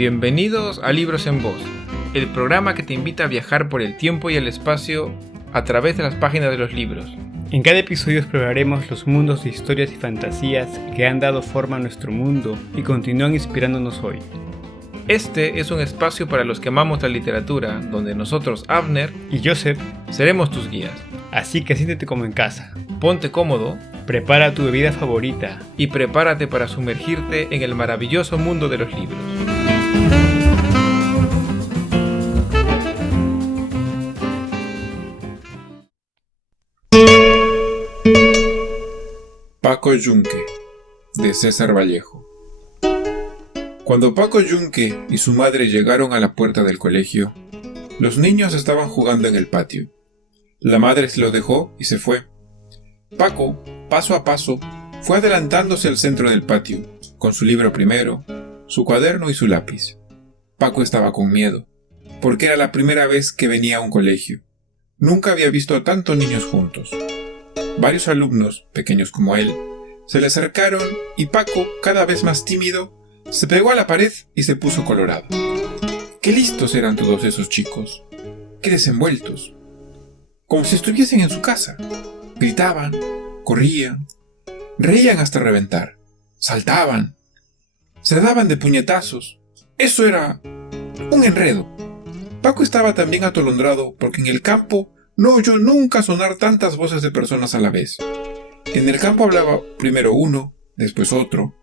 Bienvenidos a Libros en Voz, el programa que te invita a viajar por el tiempo y el espacio a través de las páginas de los libros. En cada episodio exploraremos los mundos de historias y fantasías que han dado forma a nuestro mundo y continúan inspirándonos hoy. Este es un espacio para los que amamos la literatura, donde nosotros, Abner y Joseph, seremos tus guías. Así que siéntete como en casa. Ponte cómodo, prepara tu bebida favorita y prepárate para sumergirte en el maravilloso mundo de los libros. Paco Yunque, de César Vallejo. Cuando Paco Yunque y su madre llegaron a la puerta del colegio, los niños estaban jugando en el patio. La madre se los dejó y se fue. Paco, paso a paso, fue adelantándose al centro del patio, con su libro primero, su cuaderno y su lápiz. Paco estaba con miedo, porque era la primera vez que venía a un colegio. Nunca había visto a tantos niños juntos. Varios alumnos, pequeños como él, se le acercaron y Paco, cada vez más tímido, se pegó a la pared y se puso colorado. ¡Qué listos eran todos esos chicos! ¡Qué desenvueltos! Como si estuviesen en su casa. Gritaban, corrían, reían hasta reventar, saltaban, se daban de puñetazos. Eso era un enredo. Paco estaba también atolondrado porque en el campo no oyó nunca sonar tantas voces de personas a la vez. En el campo hablaba primero uno, después otro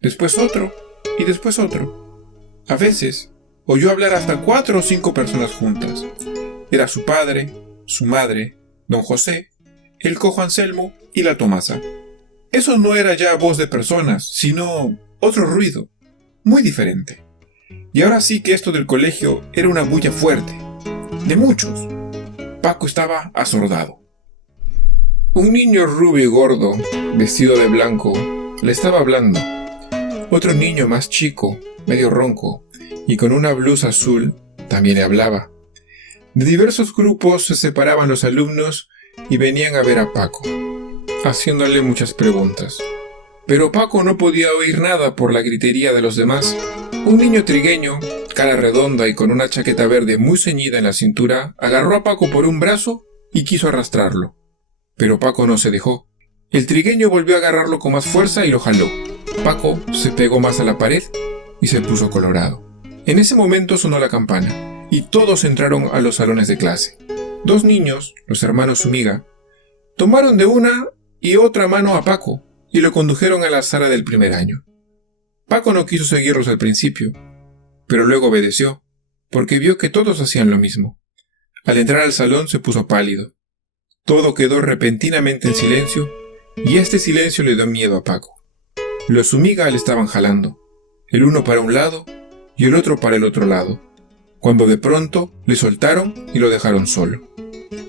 y después otro. A veces oyó hablar hasta 4 o 5 personas juntas. Era su padre, su madre, don José, el cojo Anselmo y la Tomasa. Eso no era ya voz de personas, sino otro ruido, muy diferente. Y ahora sí que esto del colegio era una bulla fuerte, de muchos. Paco estaba asordado. Un niño rubio y gordo, vestido de blanco, le estaba hablando. Otro niño más chico, medio ronco, y con una blusa azul, también le hablaba. De diversos grupos se separaban los alumnos y venían a ver a Paco, haciéndole muchas preguntas. Pero Paco no podía oír nada por la gritería de los demás. Un niño trigueño, cara redonda y con una chaqueta verde muy ceñida en la cintura, agarró a Paco por un brazo y quiso arrastrarlo. Pero Paco no se dejó. El trigueño volvió a agarrarlo con más fuerza y lo jaló. Paco se pegó más a la pared y se puso colorado. En ese momento sonó la campana y todos entraron a los salones de clase. 2 niños, los hermanos Zúñiga, tomaron de una y otra mano a Paco y lo condujeron a la sala del primer año. Paco no quiso seguirlos al principio, pero luego obedeció, porque vio que todos hacían lo mismo. Al entrar al salón se puso pálido. Todo quedó repentinamente en silencio, y este silencio le dio miedo a Paco. Los Zúñiga le estaban jalando, el uno para un lado y el otro para el otro lado, cuando de pronto le soltaron y lo dejaron solo.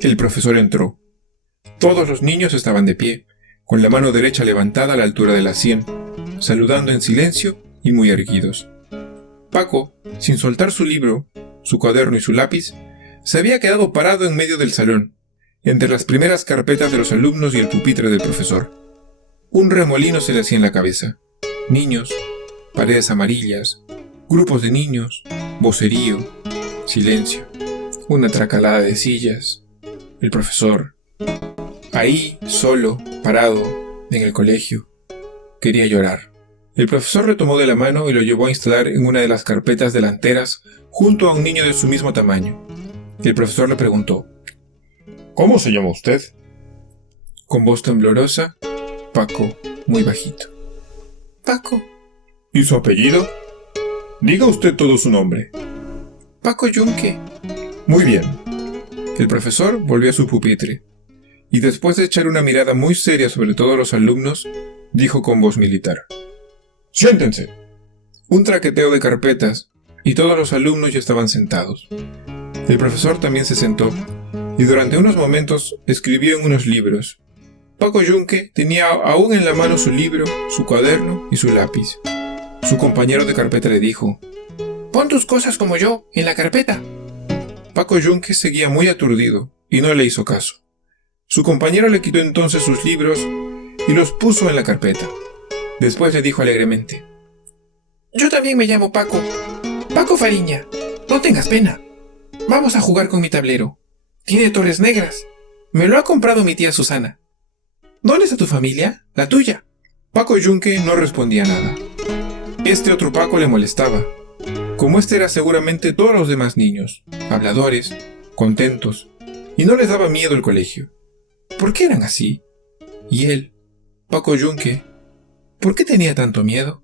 El profesor entró. Todos los niños estaban de pie, con la mano derecha levantada a la altura de la sien, saludando en silencio y muy erguidos. Paco, sin soltar su libro, su cuaderno y su lápiz, se había quedado parado en medio del salón, entre las primeras carpetas de los alumnos y el pupitre del profesor. Un remolino se le hacía en la cabeza. Niños, paredes amarillas, grupos de niños, vocerío, silencio, una tracalada de sillas, el profesor. Ahí, solo, parado, en el colegio, quería llorar. El profesor le tomó de la mano y lo llevó a instalar en una de las carpetas delanteras junto a un niño de su mismo tamaño. El profesor le preguntó: ¿Cómo se llama usted? Con voz temblorosa, Paco, muy bajito. Paco. ¿Y su apellido? Diga usted todo su nombre. Paco Yunque. Muy bien. El profesor volvió a su pupitre y después de echar una mirada muy seria sobre todos los alumnos, dijo con voz militar: ¡Siéntense! Un traqueteo de carpetas y todos los alumnos ya estaban sentados. El profesor también se sentó y durante unos momentos escribió en unos libros. Paco Yunque tenía aún en la mano su libro, su cuaderno y su lápiz. Su compañero de carpeta le dijo: «Pon tus cosas como yo, en la carpeta». Paco Yunque seguía muy aturdido y no le hizo caso. Su compañero le quitó entonces sus libros y los puso en la carpeta. Después le dijo alegremente: «Yo también me llamo Paco». Paco Fariña, no tengas pena. Vamos a jugar con mi tablero. Tiene torres negras. Me lo ha comprado mi tía Susana. ¿Dónde está tu familia? La tuya. Paco Yunque no respondía nada. Este otro Paco le molestaba. Como este era seguramente todos los demás niños, habladores, contentos, y no les daba miedo el colegio. ¿Por qué eran así? Y él, Paco Yunque, ¿por qué tenía tanto miedo?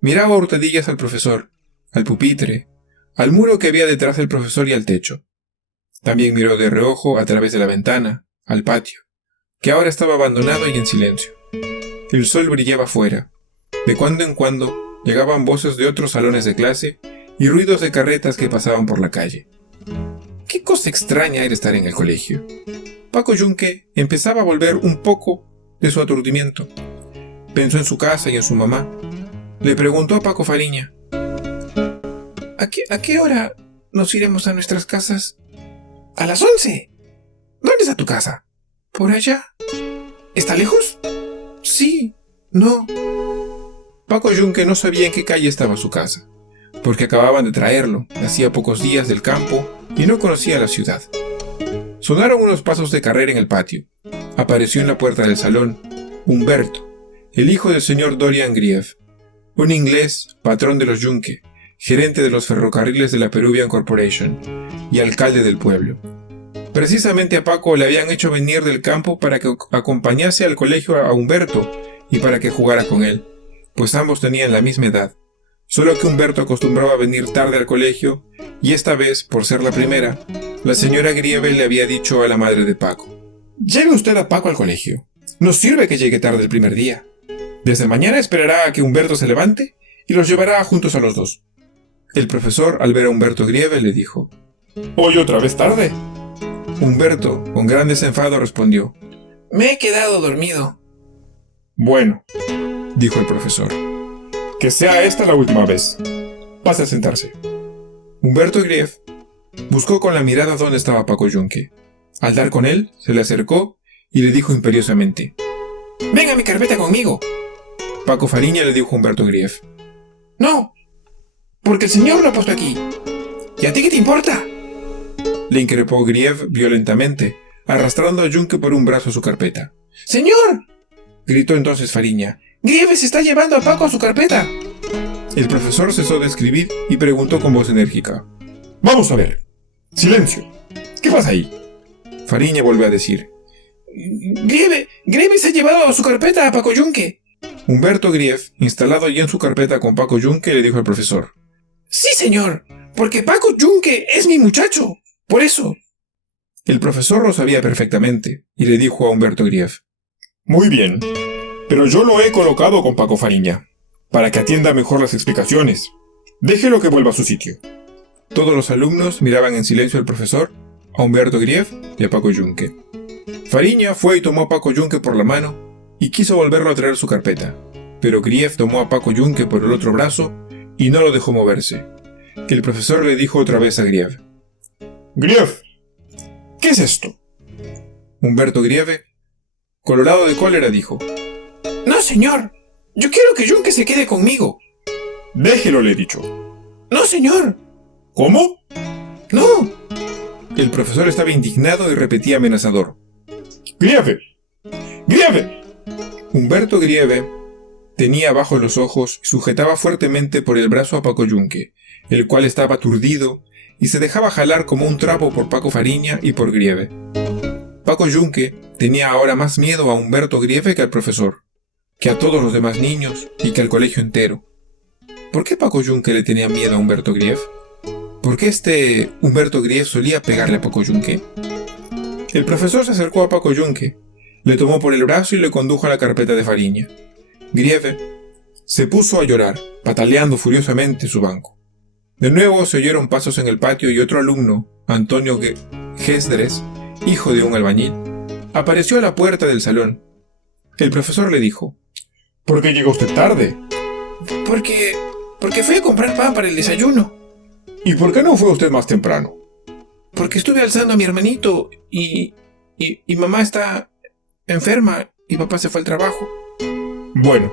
Miraba a hurtadillas al profesor, al pupitre, al muro que había detrás del profesor y al techo. También miró de reojo a través de la ventana, al patio, que ahora estaba abandonado y en silencio. El sol brillaba fuera. De cuando en cuando llegaban voces de otros salones de clase y ruidos de carretas que pasaban por la calle. Qué cosa extraña era estar en el colegio. Paco Yunque empezaba a volver un poco de su aturdimiento. Pensó en su casa y en su mamá. Le preguntó a Paco Fariña: ¿A qué hora nos iremos a nuestras casas? A las 11. ¿Dónde está tu casa? Por allá. ¿Está lejos? Sí. No. Paco Yunque no sabía en qué calle estaba su casa, porque acababan de traerlo, hacía pocos días del campo y no conocía la ciudad. Sonaron unos pasos de carrera en el patio. Apareció en la puerta del salón Humberto, el hijo del señor Dorian Grieve, un inglés, patrón de los Yunque, gerente de los ferrocarriles de la Peruvian Corporation y alcalde del pueblo. Precisamente a Paco le habían hecho venir del campo para que acompañase al colegio a Humberto y para que jugara con él, pues ambos tenían la misma edad, solo que Humberto acostumbraba a venir tarde al colegio y esta vez, por ser la primera, la señora Grieve le había dicho a la madre de Paco: «Lleve usted a Paco al colegio. No sirve que llegue tarde el primer día. Desde mañana esperará a que Humberto se levante y los llevará juntos a los dos». El profesor, al ver a Humberto Grieve, le dijo: «¿Hoy otra vez tarde?». Humberto, con gran desenfado, respondió: Me he quedado dormido. «Bueno», dijo el profesor, «que sea esta la última vez. Pase a sentarse». Humberto Grieve buscó con la mirada dónde estaba Paco Yunque. Al dar con él, se le acercó y le dijo imperiosamente: «Ven a mi carpeta conmigo». Paco Fariña le dijo a Humberto Grieve: «No, porque el señor lo ha puesto aquí. ¿Y a ti qué te importa?», le increpó Grieve violentamente, arrastrando a Yunque por un brazo a su carpeta. «¡Señor!», gritó entonces Fariña. «Grieve se está llevando a Paco a su carpeta». El profesor cesó de escribir y preguntó con voz enérgica: «Vamos a ver. Silencio. ¿Qué pasa ahí?». Fariña volvió a decir: Grieve se ha llevado a su carpeta a Paco Yunque». Humberto Grieve, instalado ya en su carpeta con Paco Yunque, le dijo al profesor: «Sí, señor, porque Paco Yunque es mi muchacho. Por eso». El profesor lo sabía perfectamente y le dijo a Humberto Grieve: «Muy bien, pero yo lo he colocado con Paco Fariña, para que atienda mejor las explicaciones. Déjelo que vuelva a su sitio». Todos los alumnos miraban en silencio al profesor, a Humberto Grieve y a Paco Yunque. Fariña fue y tomó a Paco Yunque por la mano y quiso volverlo a traer a su carpeta, pero Grieve tomó a Paco Yunque por el otro brazo y no lo dejó moverse. El profesor le dijo otra vez a Grieve: «Grieve, ¿qué es esto?». Humberto Grieve, colorado de cólera, dijo: «No, señor, yo quiero que Yunque se quede conmigo». «Déjelo, le he dicho». «No, señor». «¿Cómo?». «No». El profesor estaba indignado y repetía amenazador: «¡Grieve! ¡Grieve!». Humberto Grieve tenía abajo los ojos y sujetaba fuertemente por el brazo a Paco Yunque, el cual estaba aturdido y se dejaba jalar como un trapo por Paco Fariña y por Grieve. Paco Yunque tenía ahora más miedo a Humberto Grieve que al profesor, que a todos los demás niños y que al colegio entero. ¿Por qué Paco Yunque le tenía miedo a Humberto Grieve? ¿Por qué Humberto Grieve solía pegarle a Paco Yunque? El profesor se acercó a Paco Yunque, le tomó por el brazo y le condujo a la carpeta de Fariña. Grieve se puso a llorar, pataleando furiosamente su banco. De nuevo se oyeron pasos en el patio y otro alumno, Antonio Gesdres, hijo de un albañil, apareció a la puerta del salón. El profesor le dijo: «¿Por qué llegó usted tarde?». Porque fui a comprar pan para el desayuno». «¿Y por qué no fue usted más temprano?». «Porque estuve alzando a mi hermanito y mamá está enferma y papá se fue al trabajo». «Bueno»,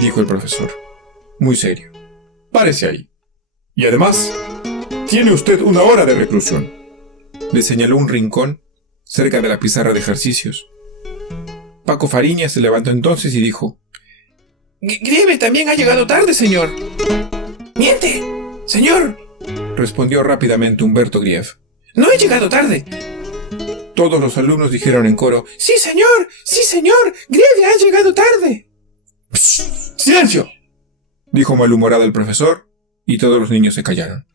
dijo el profesor, muy serio, «párese ahí. Y además, tiene usted 1 hora de reclusión. Le señaló un rincón cerca de la pizarra de ejercicios. Paco Fariña se levantó entonces y dijo: Grieve también ha llegado tarde, señor. ¡Miente! ¡Señor! Respondió rápidamente Humberto Grieve. ¡No he llegado tarde! Todos los alumnos dijeron en coro: ¡Sí, señor! ¡Sí, señor! ¡Grieve ha llegado tarde! ¡Psst! ¡Silencio!, dijo malhumorado el profesor, y todos los niños se callaron.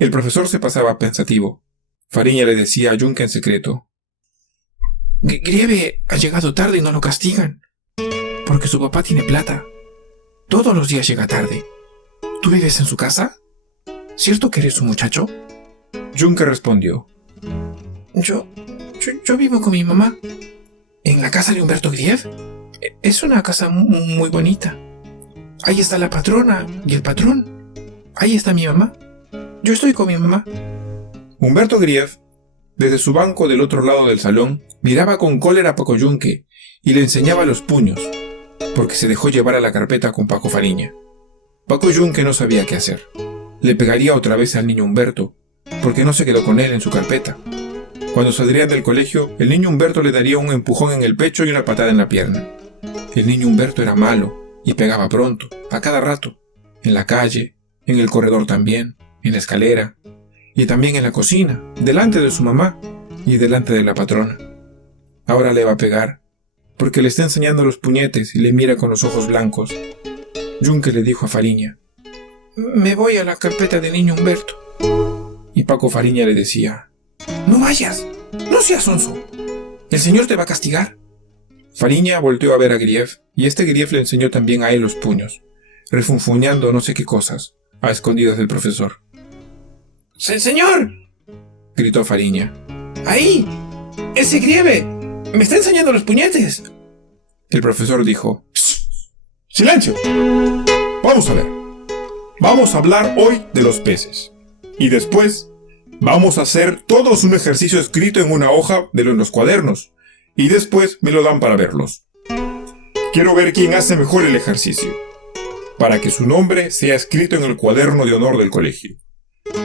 El profesor se pasaba pensativo. Fariña le decía a Yunque en secreto: Grieve ha llegado tarde y no lo castigan, porque su papá tiene plata. Todos los días llega tarde. ¿Tú vives en su casa? ¿Cierto que eres un muchacho? Yunque respondió: Yo vivo con mi mamá. ¿En la casa de Humberto Grieve? Es una casa muy bonita. Ahí está la patrona y el patrón. Ahí está mi mamá. Yo estoy con mi mamá. Humberto Grieve, desde su banco del otro lado del salón, miraba con cólera a Paco Yunque y le enseñaba los puños, porque se dejó llevar a la carpeta con Paco Fariña. Paco Yunque no sabía qué hacer. Le pegaría otra vez al niño Humberto, porque no se quedó con él en su carpeta. Cuando saldrían del colegio, el niño Humberto le daría un empujón en el pecho y una patada en la pierna. El niño Humberto era malo y pegaba pronto, a cada rato, en la calle, en el corredor también, en la escalera, y también en la cocina, delante de su mamá y delante de la patrona. Ahora le va a pegar, porque le está enseñando los puñetes y le mira con los ojos blancos. Yunque le dijo a Fariña: Me voy a la carpeta del niño Humberto. Y Paco Fariña le decía: No vayas, no seas sonso. El señor te va a castigar. Fariña volteó a ver a Grieve, y Grieve le enseñó también a él los puños, refunfuñando no sé qué cosas, a escondidas del profesor. ¡Señor!, gritó Fariña. ¡Ahí! ¡Ese Grieve! ¡Me está enseñando los puñetes! El profesor dijo: ¡Silencio! Vamos a ver. Vamos a hablar hoy de los peces. Y después vamos a hacer todos un ejercicio escrito en una hoja de los cuadernos. Y después me lo dan para verlos. Quiero ver quién hace mejor el ejercicio, para que su nombre sea escrito en el cuaderno de honor del colegio,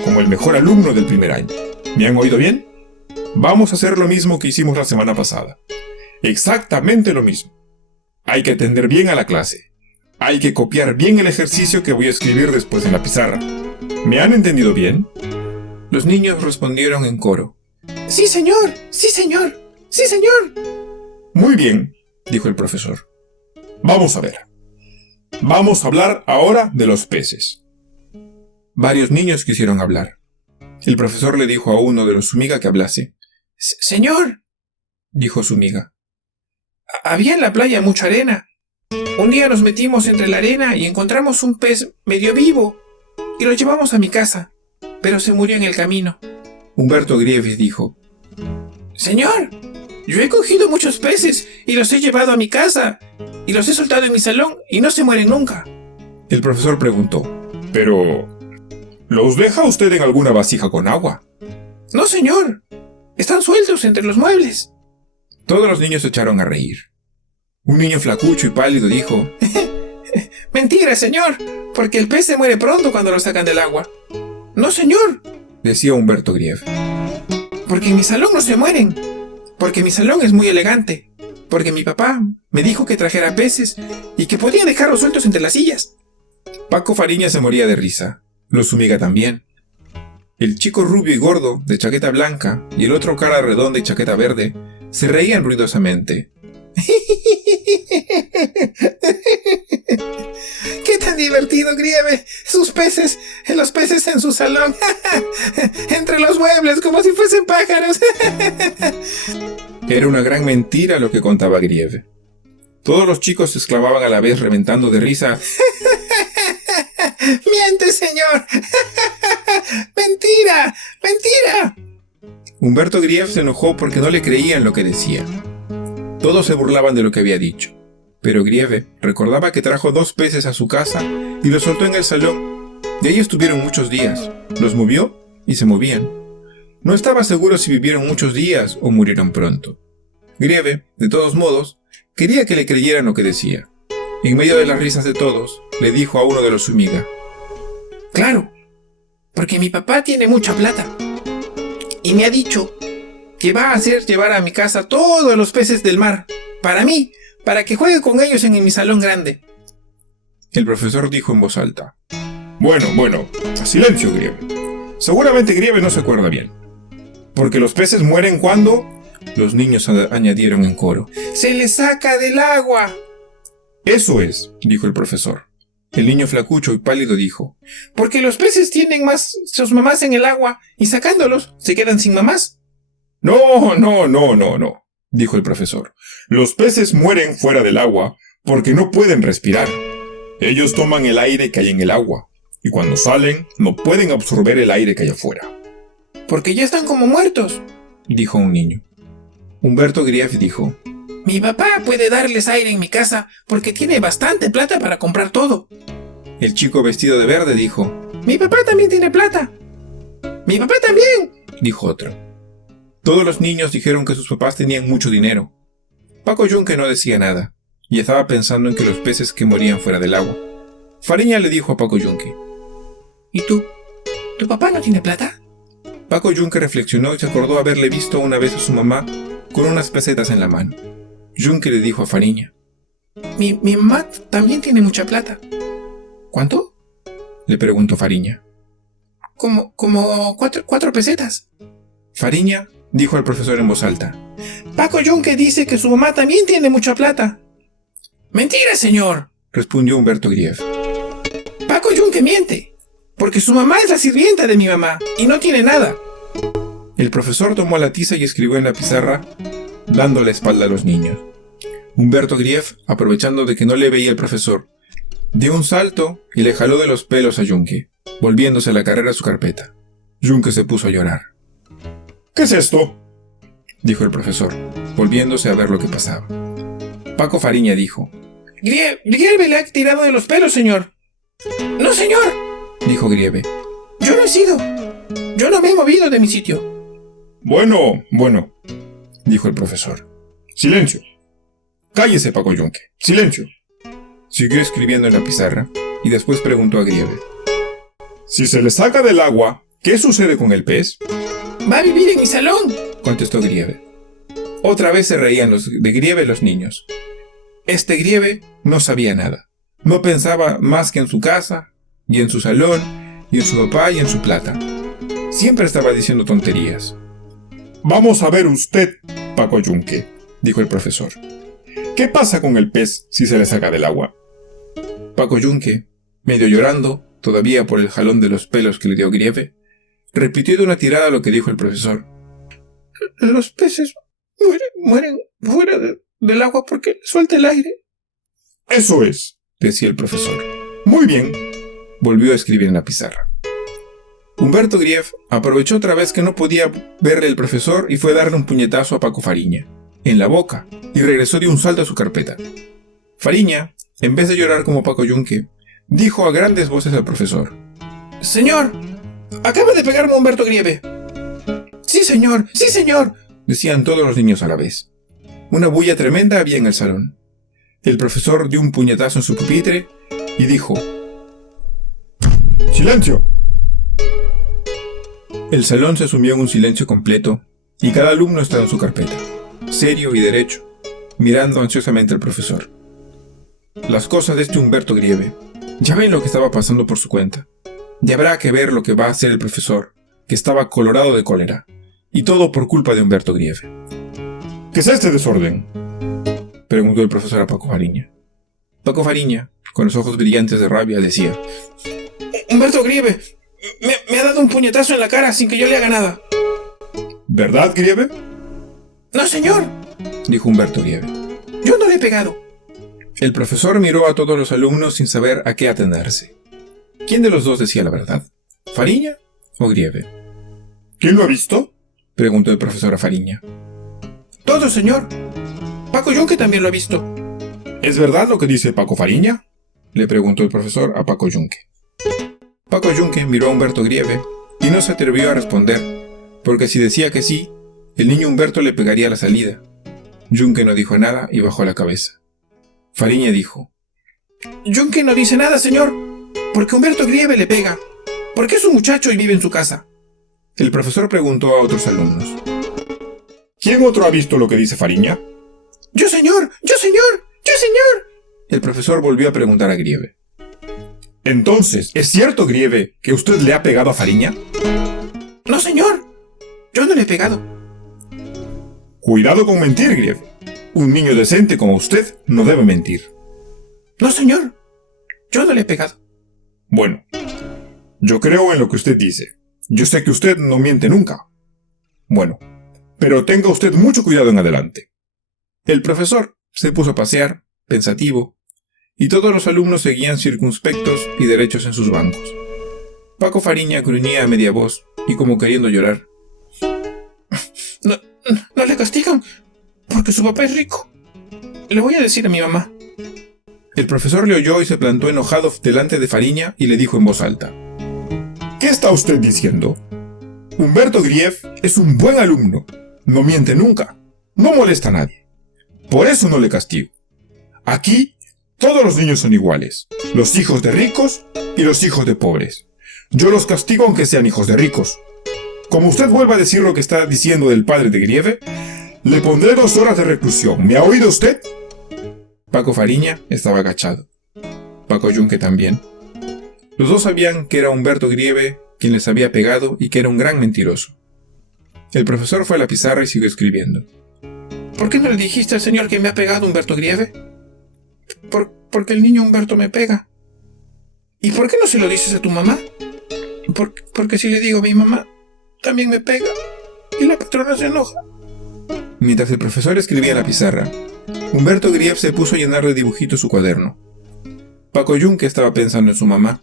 como el mejor alumno del primer año. ¿Me han oído bien? Vamos a hacer lo mismo que hicimos la semana pasada. Exactamente lo mismo. Hay que atender bien a la clase. Hay que copiar bien el ejercicio que voy a escribir después en la pizarra. ¿Me han entendido bien? Los niños respondieron en coro: ¡Sí, señor! ¡Sí, señor! ¡Sí, señor! Muy bien, dijo el profesor. Vamos a ver. Vamos a hablar ahora de los peces. Varios niños quisieron hablar. El profesor le dijo a uno de los Zúñiga que hablase. ¡Señor!, dijo Zúñiga. Había en la playa mucha arena. Un día nos metimos entre la arena y encontramos un pez medio vivo y lo llevamos a mi casa, pero se murió en el camino. Humberto Grieve dijo: ¡Señor! Yo he cogido muchos peces y los he llevado a mi casa y los he soltado en mi salón y no se mueren nunca. El profesor preguntó: ¿Pero los deja usted en alguna vasija con agua? No, señor. Están sueltos entre los muebles. Todos los niños se echaron a reír. Un niño flacucho y pálido dijo: Mentira, señor, porque el pez se muere pronto cuando lo sacan del agua. No, señor, decía Humberto Grieve. Porque en mi salón no se mueren. Porque mi salón es muy elegante. Porque mi papá me dijo que trajera peces y que podía dejarlos sueltos entre las sillas. Paco Fariña se moría de risa. Los Zúñiga también. El chico rubio y gordo, de chaqueta blanca, y el otro cara redonda y chaqueta verde, se reían ruidosamente. ¡Qué tan divertido, Grieve! Sus peces, los peces en su salón, entre los muebles, como si fuesen pájaros. Era una gran mentira lo que contaba Grieve. Todos los chicos se exclamaban a la vez reventando de risa: ¡Miente, señor! ¡Mentira! ¡Mentira! Humberto Grieve se enojó porque no le creían lo que decía. Todos se burlaban de lo que había dicho, pero Grieve recordaba que trajo 2 peces a su casa y los soltó en el salón. Y ahí estuvieron muchos días, los movió y se movían. No estaba seguro si vivieron muchos días o murieron pronto. Grieve, de todos modos, quería que le creyeran lo que decía. En medio de las risas de todos, le dijo a uno de los Zúñiga: Claro, porque mi papá tiene mucha plata. Y me ha dicho que va a hacer llevar a mi casa todos los peces del mar, para mí, para que juegue con ellos en mi salón grande. El profesor dijo en voz alta: Bueno, silencio, Grieve. Seguramente Grieve no se acuerda bien. Porque los peces mueren cuando... Los niños añadieron en coro: ¡se les saca del agua! Eso es, dijo el profesor. El niño flacucho y pálido dijo: porque los peces tienen más sus mamás en el agua y sacándolos se quedan sin mamás. No, dijo el profesor. Los peces mueren fuera del agua porque no pueden respirar. Ellos toman el aire que hay en el agua y cuando salen no pueden absorber el aire que hay afuera. Porque ya están como muertos, dijo un niño. Humberto Grieve dijo: mi papá puede darles aire en mi casa porque tiene bastante plata para comprar todo. El chico vestido de verde dijo: mi papá también tiene plata. Mi papá también, dijo otro. Todos los niños dijeron que sus papás tenían mucho dinero. Paco Yunque no decía nada y estaba pensando en que los peces que morían fuera del agua. Fariña le dijo a Paco Yunque: ¿y tú? ¿Tu papá no tiene plata? Paco Yunque reflexionó y se acordó haberle visto una vez a su mamá con unas pesetas en la mano. Yunque le dijo a Fariña: mi mamá también tiene mucha plata. ¿Cuánto? Le preguntó Fariña. Como cuatro pesetas. Fariña dijo al profesor en voz alta: Paco Yunque dice que su mamá también tiene mucha plata. Mentira, señor, respondió Humberto Grieve. Paco Yunque miente, porque su mamá es la sirvienta de mi mamá y no tiene nada. El profesor tomó la tiza y escribió en la pizarra, dando la espalda a los niños. Humberto Grieve, aprovechando de que no le veía el profesor, dio un salto y le jaló de los pelos a Yunque, volviéndose a la carrera a su carpeta. Yunque se puso a llorar. ¿Qué es esto?, dijo el profesor, volviéndose a ver lo que pasaba. Paco Fariña dijo: Grieve le ha tirado de los pelos, señor. No, señor, dijo Grieve. Yo no he sido. Yo no me he movido de mi sitio. Bueno, dijo el profesor. Silencio. Cállese, Paco Yunque. Silencio. Siguió escribiendo en la pizarra y después preguntó a Grieve: si se le saca del agua, ¿qué sucede con el pez? Va a vivir en mi salón, contestó Grieve. Otra vez se reían de Grieve los niños. Este Grieve no sabía nada. No pensaba más que en su casa, y en su salón, y en su papá, y en su plata. Siempre estaba diciendo tonterías. Vamos a ver usted, Paco Yunque, dijo el profesor. ¿Qué pasa con el pez si se le saca del agua? Paco Yunque, medio llorando, todavía por el jalón de los pelos que le dio Grieve, repitió de una tirada lo que dijo el profesor. Los peces mueren fuera del agua porque suelta el aire. Eso es, decía el profesor. Muy bien. Volvió a escribir en la pizarra. Humberto Grieve aprovechó otra vez que no podía verle el profesor y fue a darle un puñetazo a Paco Fariña, en la boca, y regresó de un salto a su carpeta. Fariña, en vez de llorar como Paco Yunque, dijo a grandes voces al profesor: Señor, acaba de pegarme Humberto Grieve. Sí, señor, decían todos los niños a la vez. Una bulla tremenda había en el salón. El profesor dio un puñetazo en su pupitre y dijo: ¡silencio! El salón se sumió en un silencio completo y cada alumno estaba en su carpeta, serio y derecho, mirando ansiosamente al profesor. Las cosas de este Humberto Grieve. Ya ven lo que estaba pasando por su cuenta. Y habrá que ver lo que va a hacer el profesor, que estaba colorado de cólera, y todo por culpa de Humberto Grieve. ¿Qué es este desorden?, preguntó el profesor a Paco Fariña. Paco Fariña, con los ojos brillantes de rabia, decía: Humberto Grieve me ha dado un puñetazo en la cara sin que yo le haga nada. ¿Verdad, Grieve? No, señor, dijo Humberto Grieve. Yo no le he pegado. El profesor miró a todos los alumnos sin saber a qué atenerse. ¿Quién de los dos decía la verdad? ¿Fariña o Grieve? ¿Quién lo ha visto?, preguntó el profesor a Fariña. Todo, señor. Paco Yunque también lo ha visto. ¿Es verdad lo que dice Paco Fariña?, le preguntó el profesor a Paco Yunque. Paco Yunque miró a Humberto Grieve y no se atrevió a responder, porque si decía que sí, el niño Humberto le pegaría a la salida. Yunque no dijo nada y bajó la cabeza. Fariña dijo: Yunque no dice nada, señor, porque Humberto Grieve le pega, porque es un muchacho y vive en su casa. El profesor preguntó a otros alumnos. ¿Quién otro ha visto lo que dice Fariña? ¡Yo, señor! ¡Yo, señor! ¡Yo, señor! El profesor volvió a preguntar a Grieve. Entonces, ¿es cierto, Grieve, que usted le ha pegado a Fariña? No, señor. Yo no le he pegado. Cuidado con mentir, Grieve. Un niño decente como usted no debe mentir. No, señor. Yo no le he pegado. Bueno, yo creo en lo que usted dice. Yo sé que usted no miente nunca. Bueno, pero tenga usted mucho cuidado en adelante. El profesor se puso a pasear, pensativo, y todos los alumnos seguían circunspectos y derechos en sus bancos. Paco Fariña gruñía a media voz y como queriendo llorar. No le castigan porque su papá es rico. Le voy a decir a mi mamá. El profesor le oyó y se plantó enojado delante de Fariña y le dijo en voz alta. ¿Qué está usted diciendo? Humberto Grieve es un buen alumno. No miente nunca. No molesta a nadie. Por eso no le castigo. Aquí todos los niños son iguales. Los hijos de ricos y los hijos de pobres. Yo los castigo aunque sean hijos de ricos. Como usted vuelva a decir lo que está diciendo del padre de Grieve, le pondré 2 horas de reclusión. ¿Me ha oído usted? Paco Fariña estaba agachado. Paco Yunque también. Los dos sabían que era Humberto Grieve quien les había pegado y que era un gran mentiroso. El profesor fue a la pizarra y siguió escribiendo. ¿Por qué no le dijiste al señor que me ha pegado Humberto Grieve? Porque el niño Humberto me pega. ¿Y por qué no se lo dices a tu mamá? Porque si le digo a mi mamá, también me pega y la patrona se enoja. Mientras el profesor escribía en la pizarra, Humberto Grieve se puso a llenar de dibujitos su cuaderno. Paco Yunque estaba pensando en su mamá.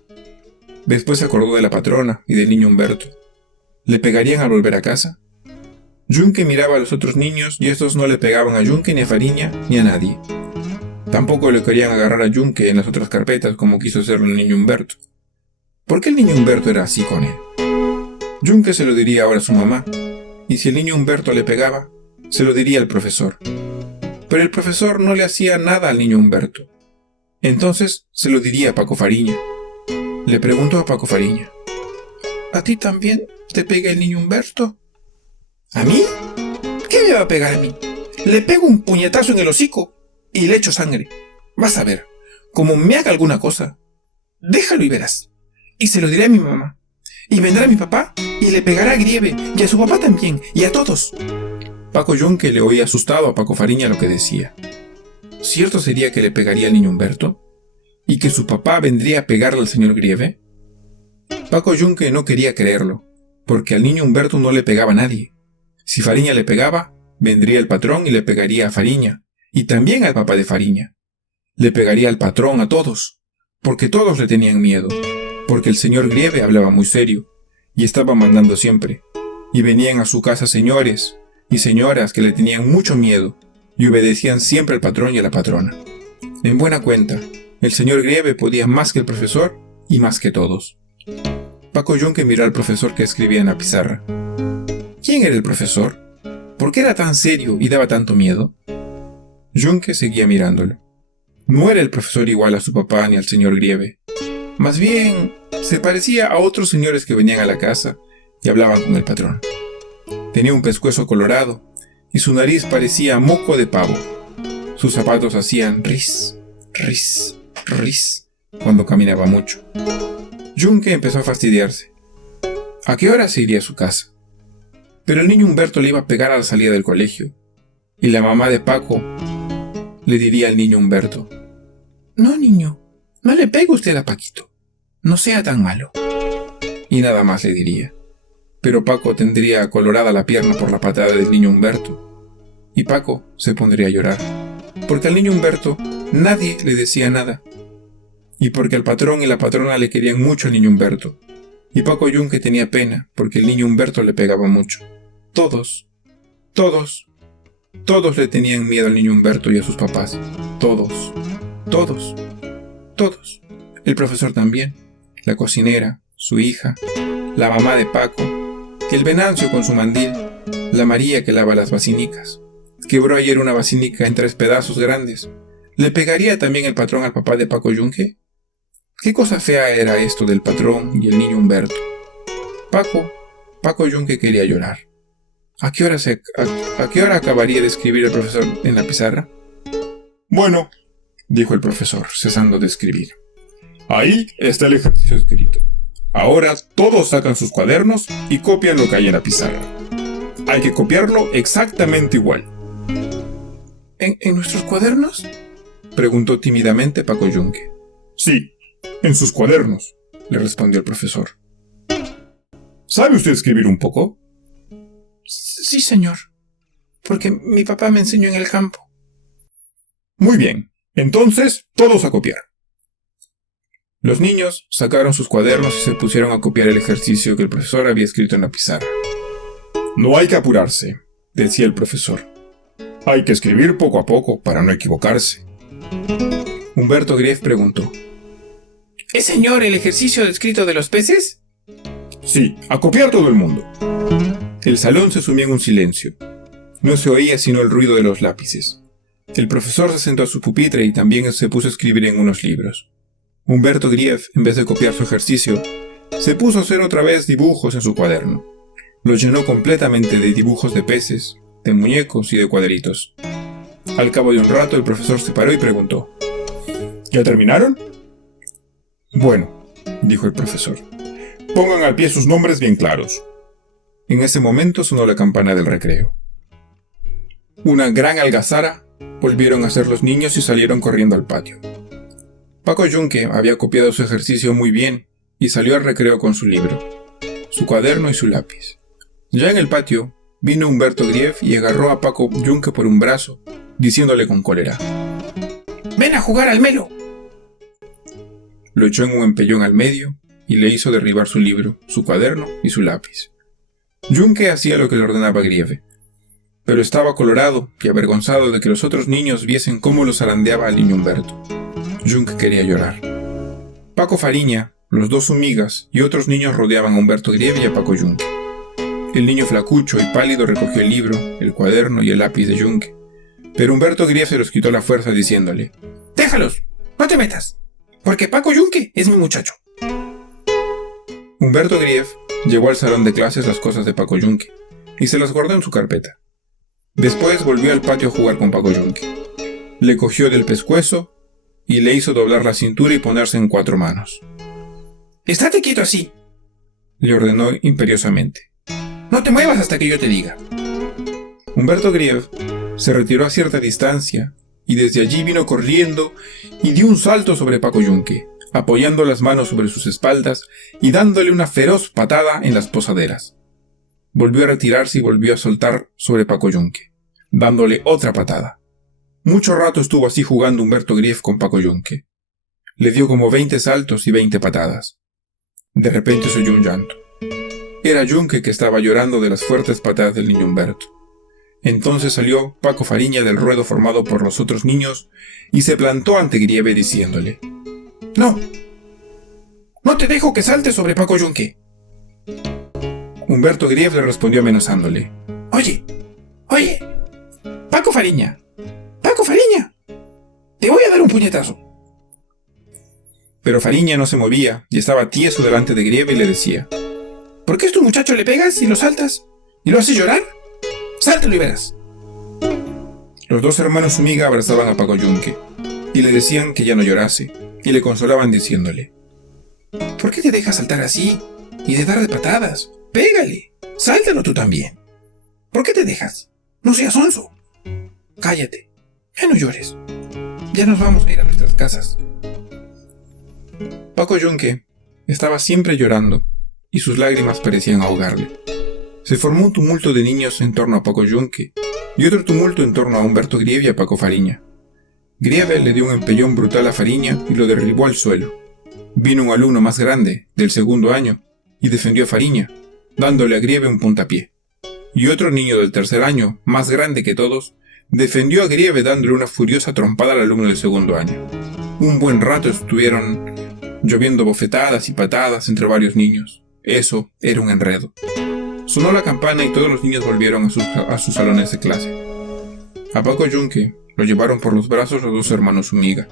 Después se acordó de la patrona y del niño Humberto. ¿Le pegarían al volver a casa? Yunque miraba a los otros niños y estos no le pegaban a Yunque ni a Fariña ni a nadie. Tampoco le querían agarrar a Yunque en las otras carpetas como quiso hacerlo el niño Humberto. ¿Por qué el niño Humberto era así con él? Yunque se lo diría ahora a su mamá, y si el niño Humberto le pegaba, se lo diría al profesor. Pero el profesor no le hacía nada al niño Humberto. Entonces se lo diría a Paco Fariña. Le preguntó a Paco Fariña. ¿A ti también te pega el niño Humberto? ¿A mí? ¿Qué me va a pegar a mí? Le pego un puñetazo en el hocico y le echo sangre. Vas a ver, como me haga alguna cosa. Déjalo y verás. Y se lo diré a mi mamá. Y vendrá mi papá y le pegará a Grieve y a su papá también y a todos. Paco Yunque le oía asustado a Paco Fariña lo que decía. ¿Cierto sería que le pegaría al niño Humberto? ¿Y que su papá vendría a pegarle al señor Grieve? Paco Yunque no quería creerlo, porque al niño Humberto no le pegaba a nadie. Si Fariña le pegaba, vendría el patrón y le pegaría a Fariña, y también al papá de Fariña. Le pegaría al patrón a todos, porque todos le tenían miedo, porque el señor Grieve hablaba muy serio, y estaba mandando siempre, y venían a su casa señores y señoras que le tenían mucho miedo, y obedecían siempre al patrón y a la patrona. En buena cuenta, el señor Grieve podía más que el profesor y más que todos. Paco Yunque miró al profesor que escribía en la pizarra. ¿Quién era el profesor? ¿Por qué era tan serio y daba tanto miedo? Yunque seguía mirándolo. No era el profesor igual a su papá ni al señor Grieve. Más bien, se parecía a otros señores que venían a la casa y hablaban con el patrón. Tenía un pescuezo colorado y su nariz parecía moco de pavo. Sus zapatos hacían ris, ris, ris cuando caminaba mucho. Yunque empezó a fastidiarse. ¿A qué hora se iría a su casa? Pero el niño Humberto le iba a pegar a la salida del colegio, y la mamá de Paco le diría al niño Humberto: No, niño, no le pegue usted a Paquito. No sea tan malo. Y nada más le diría. Pero Paco tendría colorada la pierna por la patada del niño Humberto, y Paco se pondría a llorar, porque al niño Humberto nadie le decía nada, y porque el patrón y la patrona le querían mucho al niño Humberto, y Paco Yunque tenía pena porque el niño Humberto le pegaba mucho. Todos le tenían miedo al niño Humberto y a sus papás. Todos. El profesor también, la cocinera, su hija, la mamá de Paco, el Venancio con su mandil, la María que lava las basinicas. Quebró ayer una basinica en 3 pedazos grandes. ¿Le pegaría también el patrón al papá de Paco Yunque? ¿Qué cosa fea era esto del patrón y el niño Humberto? Paco Yunque quería llorar. ¿A qué hora acabaría de escribir el profesor en la pizarra? Bueno, dijo el profesor, cesando de escribir. Ahí está el ejercicio escrito. Ahora todos sacan sus cuadernos y copian lo que hay en la pizarra. Hay que copiarlo exactamente igual. ¿En nuestros cuadernos? Preguntó tímidamente Paco Yunque. Sí, en sus cuadernos, le respondió el profesor. ¿Sabe usted escribir un poco? Sí, señor. Porque mi papá me enseñó en el campo. Muy bien, entonces todos a copiar. Los niños sacaron sus cuadernos y se pusieron a copiar el ejercicio que el profesor había escrito en la pizarra. No hay que apurarse, decía el profesor. Hay que escribir poco a poco para no equivocarse. Humberto Grief preguntó. ¿Es, señor, el ejercicio escrito de los peces? Sí, a copiar todo el mundo. El salón se sumía en un silencio. No se oía sino el ruido de los lápices. El profesor se sentó a su pupitre y también se puso a escribir en unos libros. Humberto Grief, en vez de copiar su ejercicio, se puso a hacer otra vez dibujos en su cuaderno. Lo llenó completamente de dibujos de peces, de muñecos y de cuadritos. Al cabo de un rato el profesor se paró y preguntó. ¿Ya terminaron? Bueno, dijo el profesor. Pongan al pie sus nombres bien claros. En ese momento sonó la campana del recreo. Una gran algazara volvieron a ser los niños y salieron corriendo al patio. Paco Yunque había copiado su ejercicio muy bien y salió al recreo con su libro, su cuaderno y su lápiz. Ya en el patio, vino Humberto Grief y agarró a Paco Yunque por un brazo, diciéndole con cólera. ¡Ven a jugar al melo! Lo echó en un empellón al medio y le hizo derribar su libro, su cuaderno y su lápiz. Yunque hacía lo que le ordenaba Grief, pero estaba colorado y avergonzado de que los otros niños viesen cómo lo zarandeaba al niño Humberto. Yunque quería llorar. Paco Fariña, los dos Humigas y otros niños rodeaban a Humberto Grief y a Paco Yunque. El niño flacucho y pálido recogió el libro, el cuaderno y el lápiz de Yunque, pero Humberto Grief se los quitó a la fuerza diciéndole: ¡Déjalos! ¡No te metas! Porque Paco Yunque es mi muchacho. Humberto Grief llevó al salón de clases las cosas de Paco Yunque y se las guardó en su carpeta. Después volvió al patio a jugar con Paco Yunque. Le cogió del pescuezo y le hizo doblar la cintura y ponerse en 4 manos. ¡Estate quieto así!, le ordenó imperiosamente. ¡No te muevas hasta que yo te diga! Humberto Grief se retiró a cierta distancia y desde allí vino corriendo y dio un salto sobre Paco Yunque, apoyando las manos sobre sus espaldas y dándole una feroz patada en las posaderas. Volvió a retirarse y volvió a soltar sobre Paco Yunque, dándole otra patada. Mucho rato estuvo así jugando Humberto Grief con Paco Yunque. Le dio como 20 saltos y 20 patadas. De repente se oyó un llanto. Era Yunque que estaba llorando de las fuertes patadas del niño Humberto. Entonces salió Paco Fariña del ruedo formado por los otros niños y se plantó ante Grief diciéndole: ¡No! ¡No te dejo que saltes sobre Paco Yunque! Humberto Grief le respondió amenazándole: ¡Oye! ¡Paco Fariña! ¡Te voy a dar un puñetazo! Pero Fariña no se movía y estaba tieso delante de Grief y le decía: ¿Por qué a tu muchacho le pegas y lo saltas? ¿Y lo haces llorar? ¡Sáltalo y verás! Los dos hermanos Humiga abrazaban a Paco Yunque y le decían que ya no llorase, y le consolaban diciéndole: ¿Por qué te dejas saltar así? Y de dar de patadas. ¡Pégale! ¡Sáltalo tú también! ¿Por qué te dejas? ¡No seas sonso! ¡Cállate! Ya no llores. Ya nos vamos a ir a nuestras casas. Paco Yunque estaba siempre llorando y sus lágrimas parecían ahogarle. Se formó un tumulto de niños en torno a Paco Yunque y otro tumulto en torno a Humberto Grief y a Paco Fariña. Grief le dio un empellón brutal a Fariña y lo derribó al suelo. Vino un alumno más grande, del 2º año, y defendió a Fariña, dándole a Grief un puntapié. Y otro niño del 3er año, más grande que todos, defendió a Grief dándole una furiosa trompada al alumno del 2º año. Un buen rato estuvieron lloviendo bofetadas y patadas entre varios niños. Eso era un enredo. Sonó la campana y todos los niños volvieron a sus salones de clase. A Paco Yunque lo llevaron por los brazos los dos hermanos Humiga.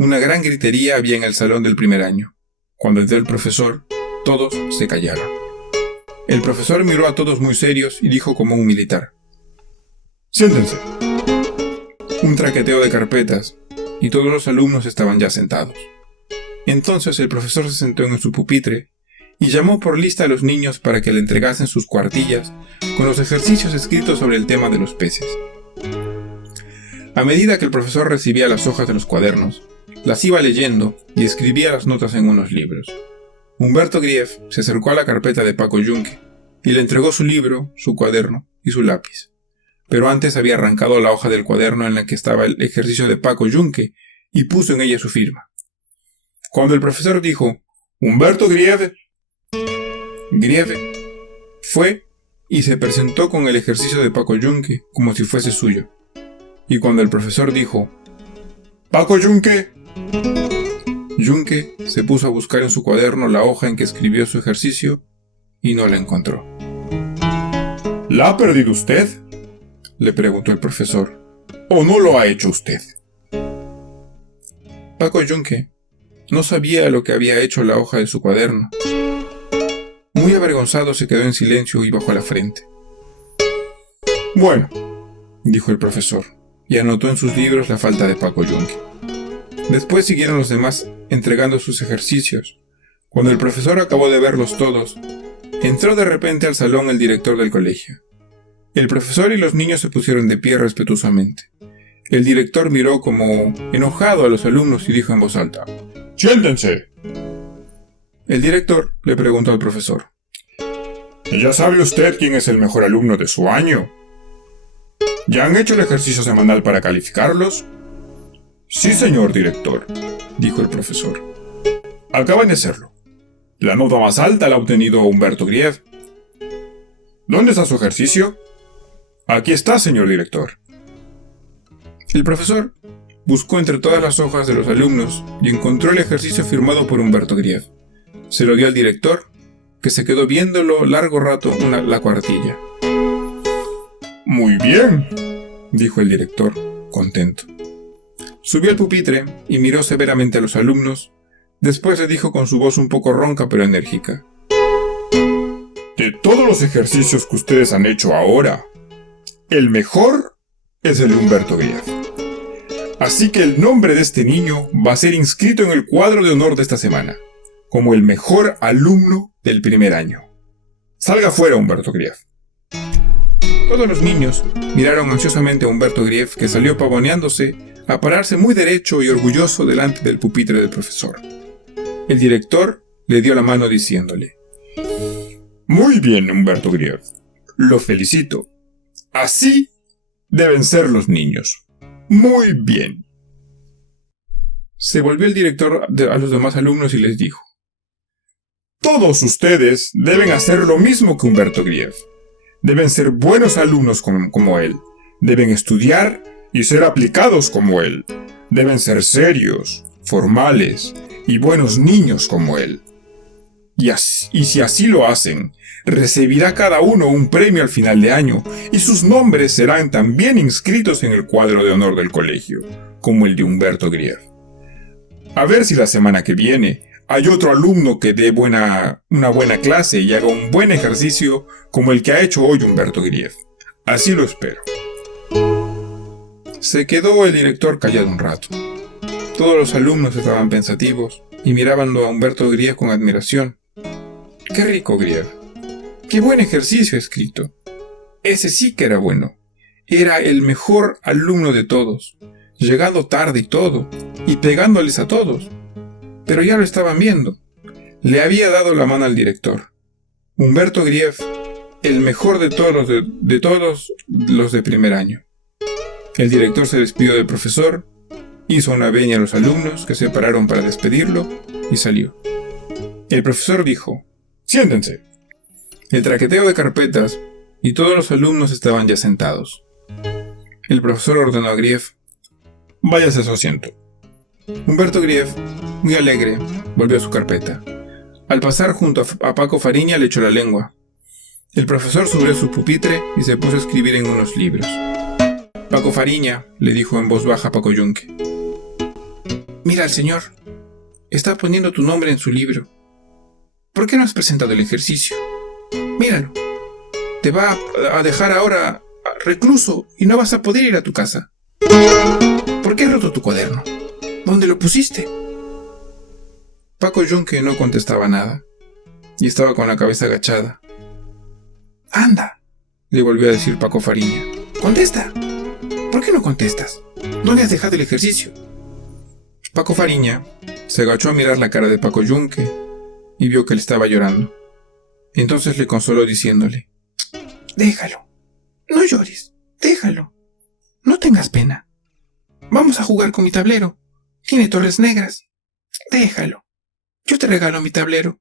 Una gran gritería había en el salón del primer año. Cuando entró el profesor, todos se callaron. El profesor miró a todos muy serios y dijo como un militar: «Siéntense». Un traqueteo de carpetas, y todos los alumnos estaban ya sentados. Entonces el profesor se sentó en su pupitre y llamó por lista a los niños para que le entregasen sus cuartillas con los ejercicios escritos sobre el tema de los peces. A medida que el profesor recibía las hojas de los cuadernos, las iba leyendo y escribía las notas en unos libros. Humberto Grief se acercó a la carpeta de Paco Yunque y le entregó su libro, su cuaderno y su lápiz. Pero antes había arrancado la hoja del cuaderno en la que estaba el ejercicio de Paco Yunque y puso en ella su firma. Cuando el profesor dijo: «Humberto Grief», Grief fue y se presentó con el ejercicio de Paco Yunque como si fuese suyo. Y cuando el profesor dijo: «Paco Yunque», Yunque se puso a buscar en su cuaderno la hoja en que escribió su ejercicio y no la encontró. «¿La ha perdido usted?», le preguntó el profesor. «¿O no lo ha hecho usted?». Paco Yunque no sabía lo que había hecho la hoja de su cuaderno. Muy avergonzado se quedó en silencio y bajó la frente. «Bueno», dijo el profesor, y anotó en sus libros la falta de Paco Yunque. Después siguieron los demás entregando sus ejercicios. Cuando el profesor acabó de verlos todos, entró de repente al salón el director del colegio. El profesor y los niños se pusieron de pie respetuosamente. El director miró como enojado a los alumnos y dijo en voz alta: «¡Siéntense!». El director le preguntó al profesor: «¿Ya sabe usted quién es el mejor alumno de su año? ¿Ya han hecho el ejercicio semanal para calificarlos?». «Sí, señor director», dijo el profesor. «Acaban de hacerlo. La nota más alta la ha obtenido Humberto Grief». «¿Dónde está su ejercicio?». «Aquí está, señor director». El profesor buscó entre todas las hojas de los alumnos y encontró el ejercicio firmado por Humberto Grief. Se lo dio al director, que se quedó viéndolo largo rato la cuartilla. «Muy bien», dijo el director, contento. Subió al pupitre y miró severamente a los alumnos. Después le dijo con su voz un poco ronca pero enérgica: «De todos los ejercicios que ustedes han hecho ahora, el mejor es el de Humberto Grief. Así que el nombre de este niño va a ser inscrito en el cuadro de honor de esta semana, como el mejor alumno del primer año. Salga fuera, Humberto Grief». Todos los niños miraron ansiosamente a Humberto Grief, que salió pavoneándose a pararse muy derecho y orgulloso delante del pupitre del profesor. El director le dio la mano diciéndole: «Muy bien, Humberto Grief. Lo felicito. Así deben ser los niños. Muy bien». Se volvió el director a los demás alumnos y les dijo: «Todos ustedes deben hacer lo mismo que Humberto Grief. Deben ser buenos alumnos como él. Deben estudiar y ser aplicados como él. Deben ser serios, formales y buenos niños como él. Y si así lo hacen, recibirá cada uno un premio al final de año y sus nombres serán también inscritos en el cuadro de honor del colegio, como el de Humberto Grief. A ver si la semana que viene hay otro alumno que dé una buena clase y haga un buen ejercicio como el que ha hecho hoy Humberto Grief. Así lo espero». Se quedó el director callado un rato. Todos los alumnos estaban pensativos y miraban a Humberto Grief con admiración. «Qué rico, Grief. Qué buen ejercicio escrito. Ese sí que era bueno. Era el mejor alumno de todos, llegando tarde y todo, y pegándoles a todos». Pero ya lo estaban viendo. Le había dado la mano al director. Humberto Grief, el mejor de todos los de primer año. El director se despidió del profesor, hizo una venia a los alumnos que se pararon para despedirlo y salió. El profesor dijo: «Siéntense». El traqueteo de carpetas y todos los alumnos estaban ya sentados. El profesor ordenó a Grief: «Váyase a su asiento». Humberto Grief, muy alegre, volvió a su carpeta. Al pasar junto a Paco Fariña le echó la lengua. El profesor subió a su pupitre y se puso a escribir en unos libros. «Paco Fariña», le dijo en voz baja a Paco Yunque, Mira al señor. Está poniendo tu nombre en su libro. ¿Por qué no has presentado el ejercicio? Míralo. Te va a dejar ahora recluso y no vas a poder ir a tu casa. ¿Por qué has roto tu cuaderno? ¿Dónde lo pusiste? Paco Yunque no contestaba nada y estaba con la cabeza agachada. ¡Anda! Le volvió a decir Paco Fariña. ¡Contesta! ¿Por qué no contestas? ¿Dónde has dejado el ejercicio? Paco Fariña se agachó a mirar la cara de Paco Yunque y vio que él estaba llorando. Entonces le consoló diciéndole: Déjalo. No llores. Déjalo. No tengas pena. Vamos a jugar con mi tablero. Tiene torres negras. Déjalo. Yo te regalo mi tablero.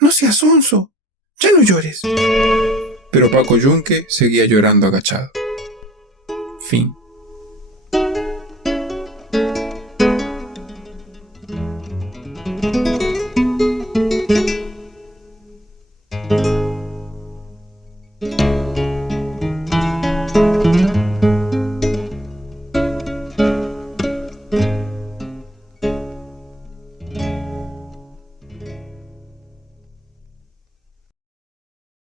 No seas sonso. Ya no llores. Pero Paco Yunque seguía llorando agachado. Fin.